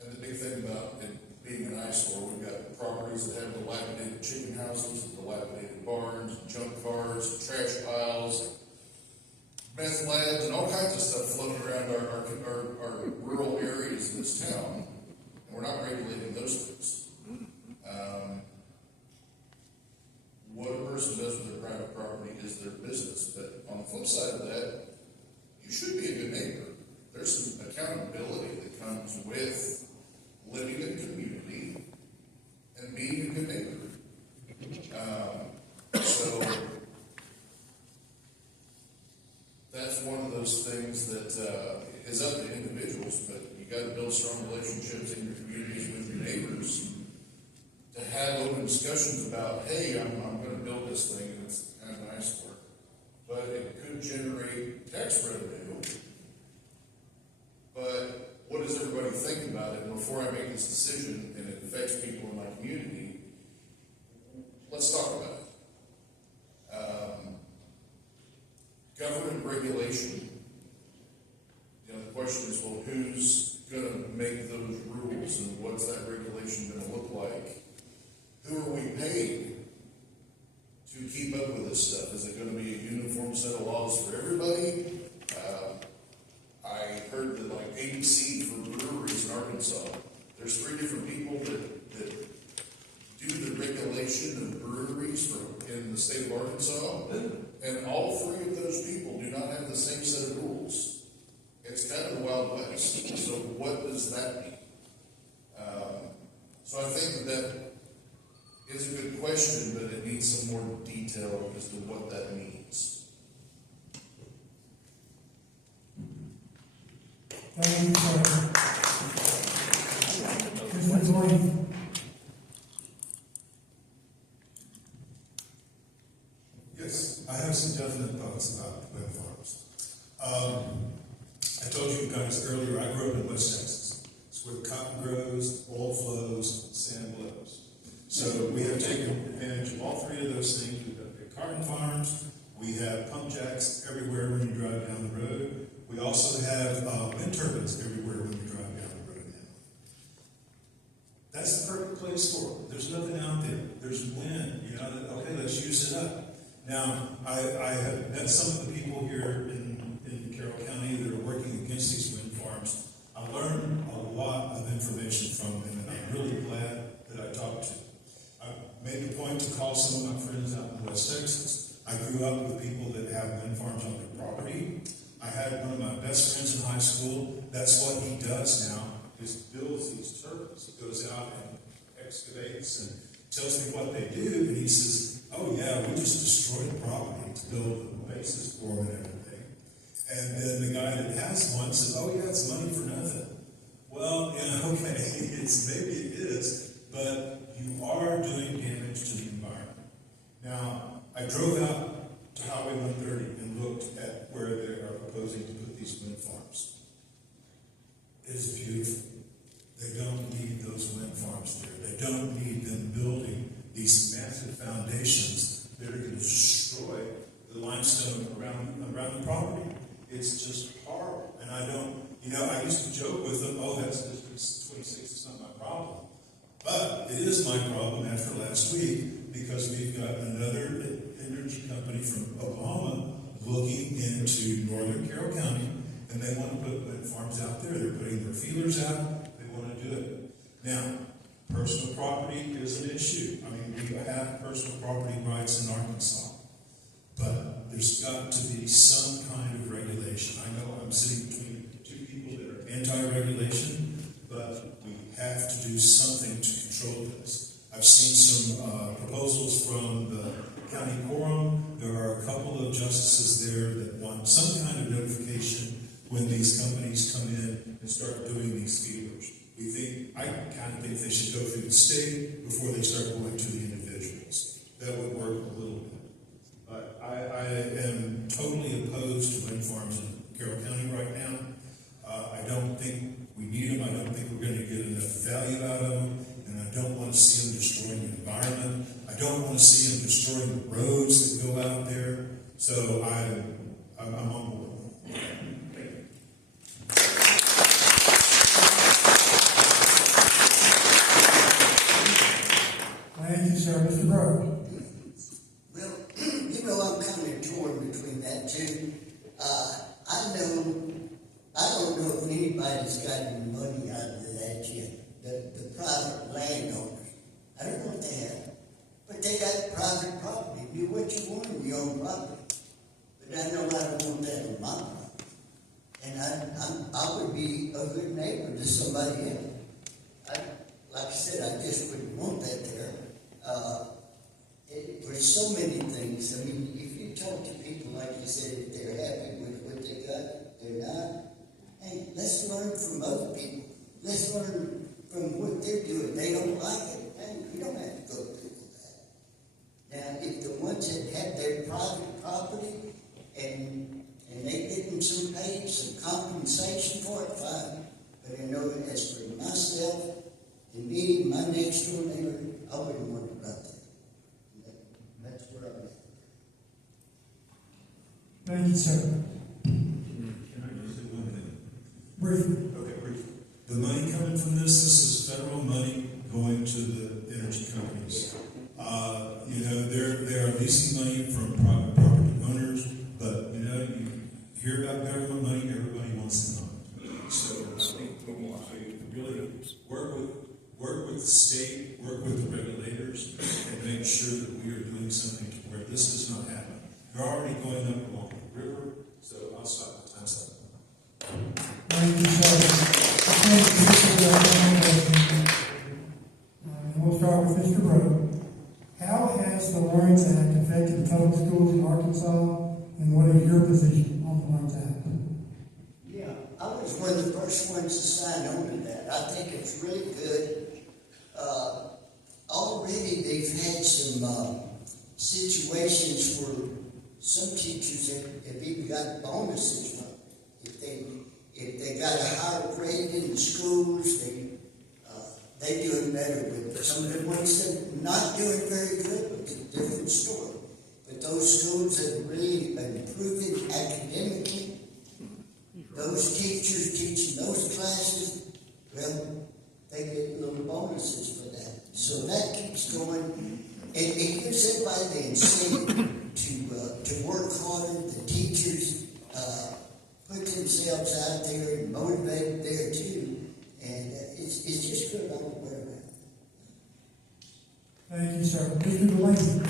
And the big thing about it being an eyesore, we've got properties that have dilapidated chicken houses, dilapidated barns, junk cars, trash piles, meth labs, and all kinds of stuff floating around our rural areas in this town. And we're not regulating those things. What a person does with their private property is their business. But on the flip side of that, you should be a good neighbor. There's some accountability that comes with living in community and being a good neighbor. So that's one of those things that is up to individuals, but you got to build strong relationships in your communities with your neighbors to have open discussions about, hey, I'm going to build this thing, and it's kind of nice work, but it could generate tax revenue. But what does everybody think about it? And before I make this decision and it affects people in my community, let's talk about it. Government regulation. The question is, well, who's going to make those rules, and what's that regulation going to look like? Who are we paying to keep up with this stuff? Is it going to be a uniform set of laws for everybody? I heard that like ABC for breweries in Arkansas, there's 3 different people that do the regulation of breweries in the state of Arkansas, and all 3 of those people do not have the same set of rules. It's kind of the Wild West. So what does that mean? So I think that is a good question, but it needs some more detail as to what that means. Thank you, sir. Mr. Gordon. Yes, I have some definite thoughts about wind farms. you guys earlier, I grew up in West Texas. It's where cotton grows, oil flows, sand blows. So we have taken advantage of all three of those things. We've got big cotton farms. We have pump jacks everywhere when you drive down the road. We also have wind turbines everywhere when you drive down the road now. That's the perfect place for it. There's nothing out there. There's wind. You know, okay, let's use it up. Now, I have met some of the people here in Carroll County that are working against these wind farms. I learned a lot of information from them, and I'm really glad that I talked to them. I made the point to call some of my friends out in West Texas. I grew up with people that have wind farms on their property. I had one of my best friends in high school. That's what he does now, is builds these turbines. He goes out and excavates and tells me what they do, and he says, oh yeah, we just destroyed the property to build the bases for them and everything. And then the guy that has one says, oh yeah, it's money for nothing. Well, yeah, okay, maybe it is, but you are doing damage to the environment. Now, I drove out to Highway 130 and looked at where they are proposing to put these wind farms. It is beautiful. They don't need those wind farms there. They don't need them building these massive foundations that are going to destroy the limestone around the property. It's just horrible. And I don't, I used to joke with them, oh, that's District 26, it's not my problem. But it is my problem after last week, because we've got another energy company from Oklahoma looking into northern Carroll County, and they want to put wind farms out there. They're putting their feelers out. They want to do it. Now, personal property is an issue. I mean, we have personal property rights in Arkansas, but there's got to be some kind of regulation. I know I'm sitting between two people that are anti-regulation, but we have to do something to control this. I've seen some proposals from the county quorum. There are a couple of justices there that want some kind of notification when these companies come in and start doing these feelers. I kind of think they should go through the state before they start going to the individuals. That would work a little bit. But I am totally opposed to wind farms in Carroll County right now. I don't think we need them. I don't think we're going to get enough value out of them. And I don't want to see them destroying the environment. I don't want to see them destroying the roads that go out there. So I'm on board. Thank you, sir. Mr. Brown. Well, I'm kind of torn between that two. I don't know if anybody's got any money out of that yet. The private landowners. I don't know if they have. But they got private property. Do what you want on your own property. But I know I don't want that on my property. And I would be a good neighbor to somebody else. Like I said, I just wouldn't want that there. There's so many things. I mean, if you talk to people, like you said, if they're happy with what they got, they're not. Hey, let's learn from other people. Let's learn from what they're doing. They don't like it. Hey, we don't have to go through that. Now, if the ones that have their private property and they getting some paid, some compensation for it, fine. But I know as for myself and me, my next door neighbor, I wouldn't want it right there. That's where I'm at. Thank you, sir. Can I just say one thing? Briefly. Okay, briefly. The money coming from this is federal money going to the energy companies. They're leasing money from private property owners, but you hear about government money, everybody wants the money. So I think we need to really work with the state, work with the regulators, and make sure that we are doing something to where this does not happen. They're already going up along the river, so I'll stop the time's up. Thank you, sir. We'll start with Mr. Brown. How has the Lawrence Act affected public schools in Arkansas, and what is your position on the Lawrence Act? Yeah, I was one of the first ones to sign on to that. I think it's really good. Already they've had some situations where some teachers have even got bonuses from it. If they got a higher grade in the schools, they doing better with some of the ones that are not doing very good, it's a different story. But those schools that are really improving academically, those teachers teaching those classes, well, they get little bonuses for that. So that keeps going, and it gives everybody the incentive to work harder. The teachers put themselves out there and motivate there too, and it's just good all the way around. Thank you, sir. Mr. Delaney.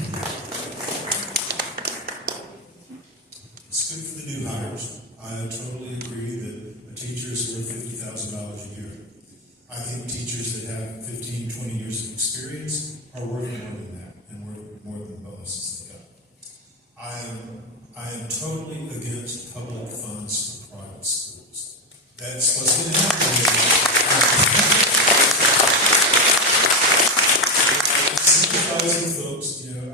It's good for the new hires. I totally agree that a teacher is worth $50,000 a year. I think teachers that have 15, 20 years of experience are worth more than that, and worth more than the bonuses they got. I am totally against public funds for private schools. That's what's going to happen. 60,000 folks, you know,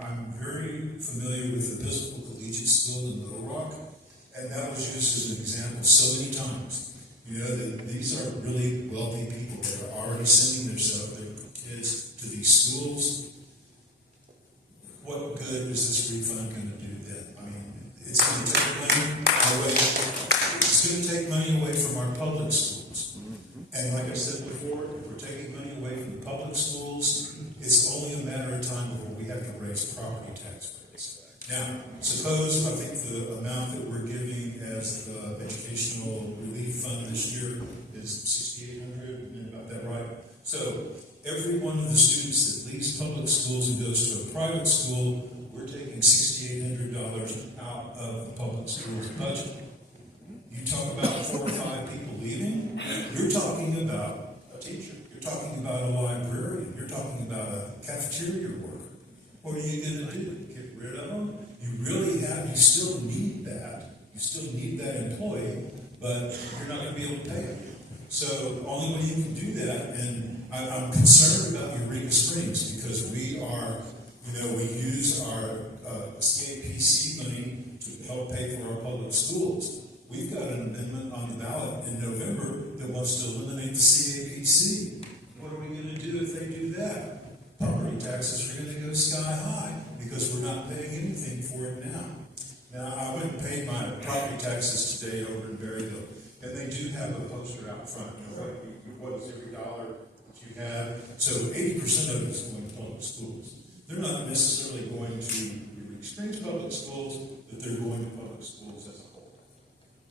I'm very familiar with the Episcopal Collegiate School in Little Rock, and that was used as an example so many times. You know, that these are really wealthy people that are already sending their kids to these schools. What good is this refund going to do then? I mean, it's going to take money away. It's going to take money away from our public schools. And like I said before, if we're taking money away from the public schools, it's only a matter of time before we have to raise property tax rates. Now, suppose, I think the amount that we're giving as the educational relief fund this year is $6,800, about that right? So, every one of the students that leaves public schools and goes to a private school, we're taking $6,800 out of the public school's budget. You talk about 4 or 5 people leaving, you're talking about a teacher, you're talking about a librarian, you're talking about a cafeteria worker. What are you going to do? Get rid of them? You still need that. You still need that employee, but you're not going to be able to pay them. So the only way you can do that, and I'm concerned about Eureka Springs because we use our CAPC money to help pay for our public schools. We've got an amendment on the ballot in November that wants to eliminate the CAPC. What are we going to do if they do that? Property taxes are going to go sky high because we're not paying anything for it now. Now, I went and paid my property taxes today over in Berryville, and they do have a poster out front. You know, what is every dollar that you have? So 80% of it is going to public schools. They're not necessarily going to Eureka Springs public schools, but they're going to public schools as a whole.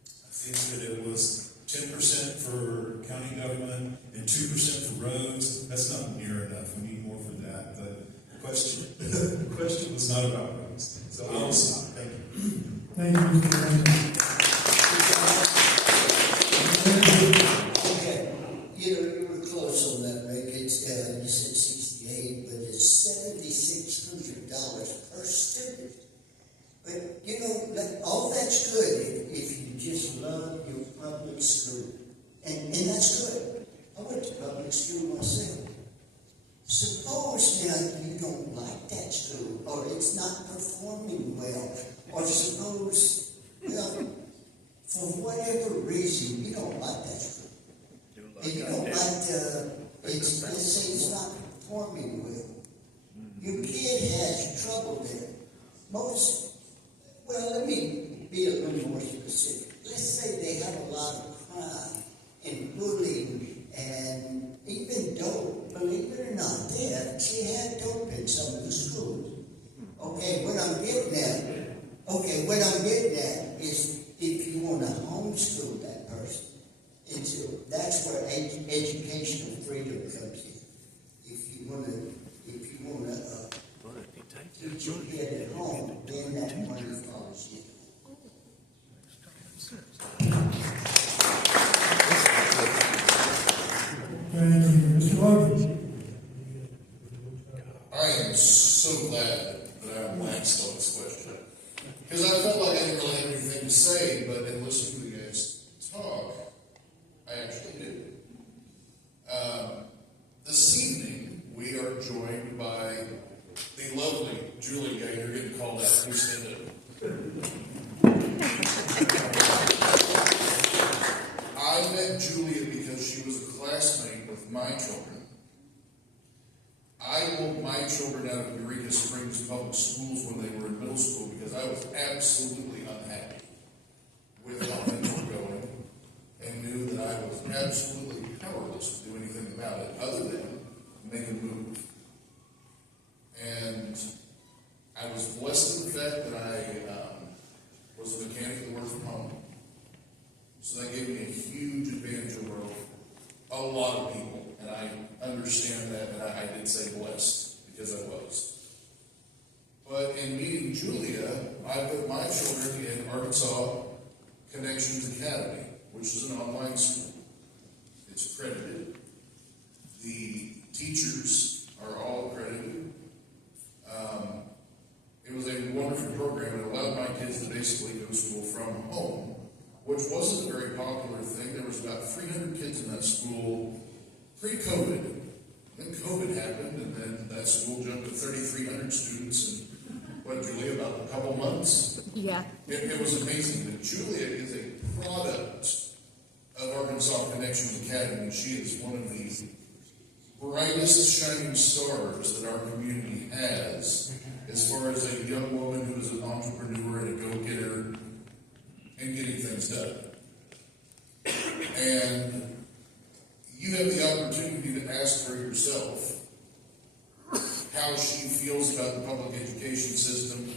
I think that it was 10% for county government and 2% for roads. That's not near enough. We need more for that. But the question was not about roads. So I'll stop. Thank you. Thank you, Mr. Delaney. Okay, you were close on that, Rick. It's, you said 68, but it's $7,600 per student. But, you know, all that's good if you just love your public school. And that's good. I went to public school myself. Suppose now you don't like that school, or it's not performing well, or suppose, well, for whatever reason, you don't like that school. And you don't like let's say it's not performing well. Your kid has trouble there. Let me be a little more specific. Let's say they have a lot of crime and bullying and even dope. Believe it or not, they have dope in some of the schools. Okay, what I'm getting at is if you want to homeschool that person, that's where educational freedom comes in. If you want to teach your kid at home, then that money falls in. Thank you, Mr. Logan. I am so glad that I waxed on this question. Because I felt like I didn't really have anything to say, but in listening to you guys talk, I actually do. This evening, we are joined by the lovely Julie Gaynor, getting called out. Please stand up. met Julia because she was a classmate with my children. I pulled my children out of Eureka Springs Public Schools when they were in middle school because I was absolutely unhappy with how things were going and knew that I was absolutely powerless to do anything about it other than make a move. And I was blessed in the fact that I was a mechanic that worked from home. So that gave me a huge advantage over a lot of people. And I understand that, and I did say blessed because I was. But in meeting Julia, I put my children in Arkansas Connections Academy, which is an online school. It's accredited. The teachers are all accredited. It was a wonderful program. It allowed my kids to basically go to school from home, which wasn't a very popular thing. There was about 300 kids in that school pre-COVID. Then COVID happened, and then that school jumped to 3,300 students in, what, Julia, about a couple months? Yeah. It was amazing. But Julia is a product of Arkansas Connections Academy. She is one of the brightest shining stars that our community has as far as a young woman who is an entrepreneur and a go-getter and getting things done. And you have the opportunity to ask her yourself how she feels about the public education system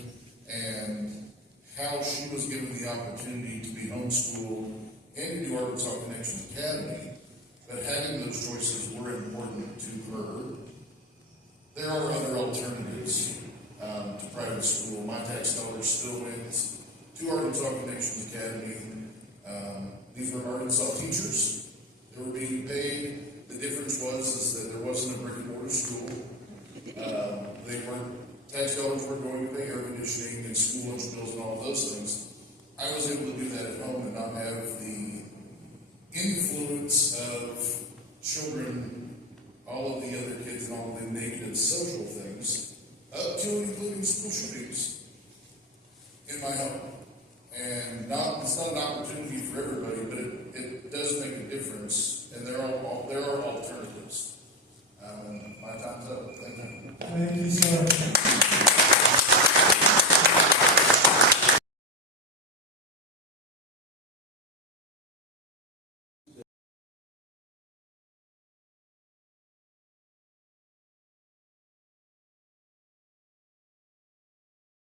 and how she was given the opportunity to be homeschooled and to do Arkansas Connections Academy, but having those choices were important to her. There are other alternatives to private school. My tax dollars still went to Arkansas Connections Academy. These were Arkansas teachers. They were being paid. The difference was that there wasn't a brick and mortar school. Tax dollars were going to pay air conditioning and school lunch bills and all of those things. I was able to do that at home and not have the influence of children, all of the other kids and all of the negative social things, up to and including school shootings in my home. And it's not an opportunity for everybody, but it does